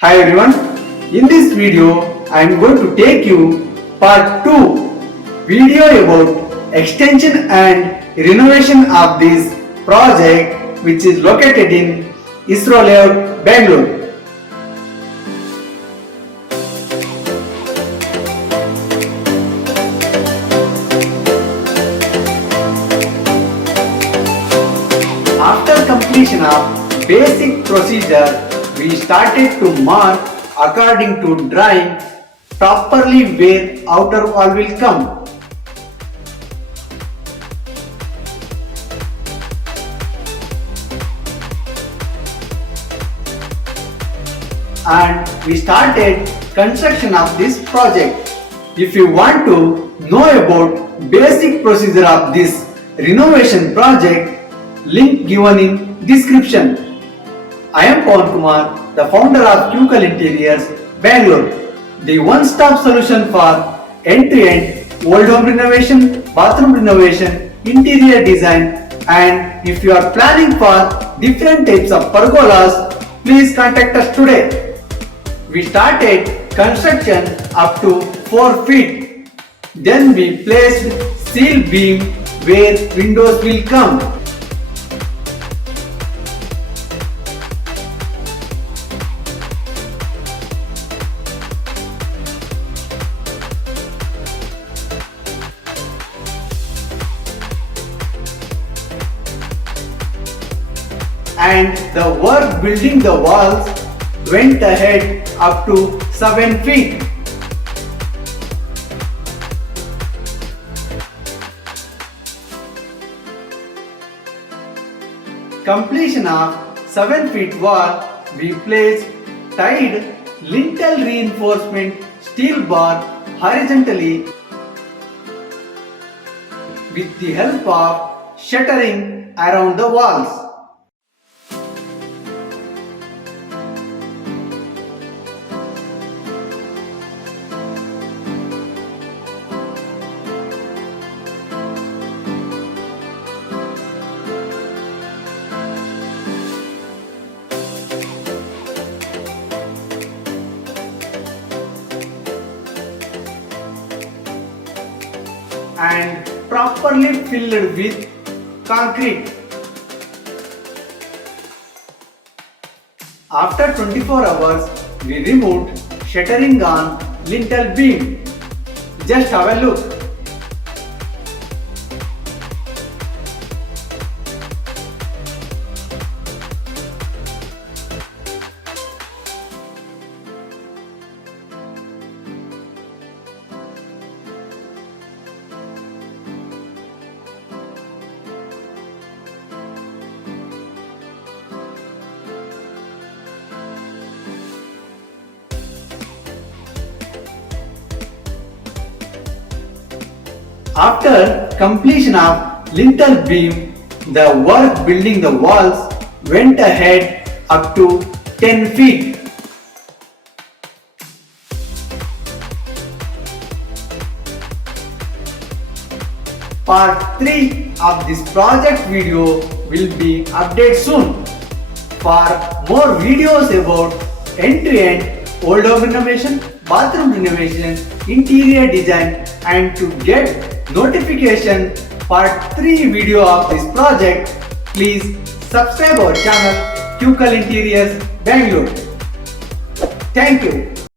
Hi everyone, in this video I am going to take you part 2 video about extension and renovation of this project which is located in ISRO layout, Bangalore. After completion of basic procedure, we started to mark according to drawing properly where outer wall will come. And we started construction of this project. If you want to know about basic procedure of this renovation project, link given in description. I am Pawan Kumar, the founder of Coucal Interiors, Bangalore, the one-stop solution for end-to-end old home renovation, bathroom renovation, interior design, and if you are planning for different types of pergolas, please contact us today. We started construction up to 4 feet. Then we placed steel beam where windows will come. And the work building the walls went ahead up to 7 feet. Completion of 7 feet wall, we placed tied lintel reinforcement steel bar horizontally with the help of shuttering around the walls. And properly filled with concrete. After 24 hours, we removed shuttering on lintel beam. Just have a look. After completion of lintel beam, the work building the walls went ahead up to 10 feet. Part 3 of this project video will be updated soon. For more videos about end-to-end old home renovation, bathroom renovation, interior design, and to get notification part 3 video of this project, please subscribe our channel Coucal Interiors Bangalore. Thank you.